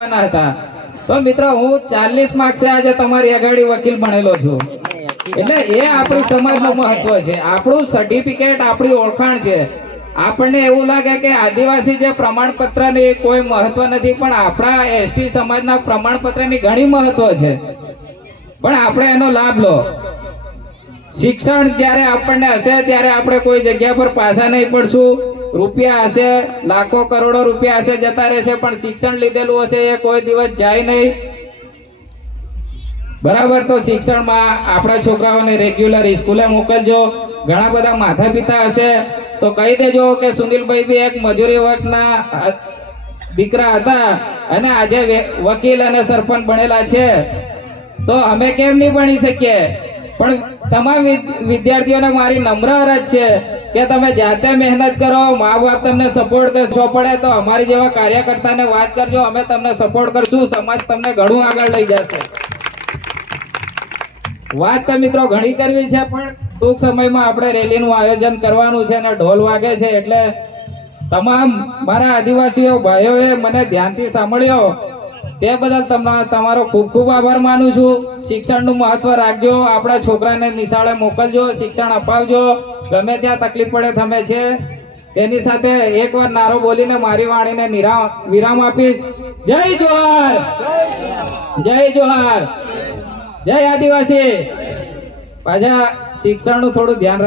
હતા તો મિત્રો હું 40 માર્ક્સે આજે તમારી આગળ વકીલ બનેલો છું એટલે એ આપણી સમાજનું મહત્વ છે આપણું સર્ટિફિકેટ આપણી ઓળખાણ છે આપણને એવું લાગે કે આદિવાસી જે પ્રમાણપત્રની કોઈ મહત્વ નથી પણ આપણા એસટી સમાજના પ્રમાણપત્રની ઘણી મહત્વ છે પણ આપણે એનો લાભ લો શિક્ષણ જ્યારે આપણને હશે ત્યારે આપણે કોઈ જગ્યા પર પાછા નહીં પડશું રૂપિયા હશે લાખો કરોડો રૂપિયા હશે જતા રહેશે પણ શિક્ષણ લીધેલું હશે એ કોઈ દિવસ જાય નહીં બરાબર તો શિક્ષણમાં આપણા છોકરાઓને રેગ્યુલર સ્કૂલે મોકલજો ઘણા બધા માતા પિતા હશે તો કહી દેજો કે સુનિલભાઈ બી એક મજૂરી વર્ગના દીકરા હતા અને આજે વકીલ અને સરપંચ બનેલા છે તો અમે કેમ નહીં બની શકીએ પણ તમામ વિદ્યાર્થીઓને મારી નમ્ર અરજ છે કે તમે જાતે મહેનત કરો મા બાપ તમને સપોર્ટ કરશો પડે તો અમારી જેવા કાર્યકર્તાને વાત કરજો અમે તમને સપોર્ટ કરશું સમાજ તમને ઘણું આગળ લઈ જશે વાત તો મિત્રો ઘણી કરવી છે પણ ટૂંક સમયમાં આપણે રેલીનું આયોજન કરવાનું છે અને ઢોલ વાગે છે એટલે તમામ મારા આદિવાસીઓ ભાઈઓએ મને ધ્યાનથી સાંભળ્યો તે બદલ તમારો ખૂબ ખૂબ આભાર માનું છું શિક્ષણનું મહત્વ રાખજો આપણા છોકરાને નિશાળે મોકલજો શિક્ષણ અપાવજો ગમે ત્યાં તકલીફ પડે તમે છે તેની સાથે એકવાર નારો બોલીને મારી વાણીને વિરામ આપીશ જય જોહાર જય જોહાર જય આદિવાસી પાછા શિક્ષણનું થોડું ધ્યાન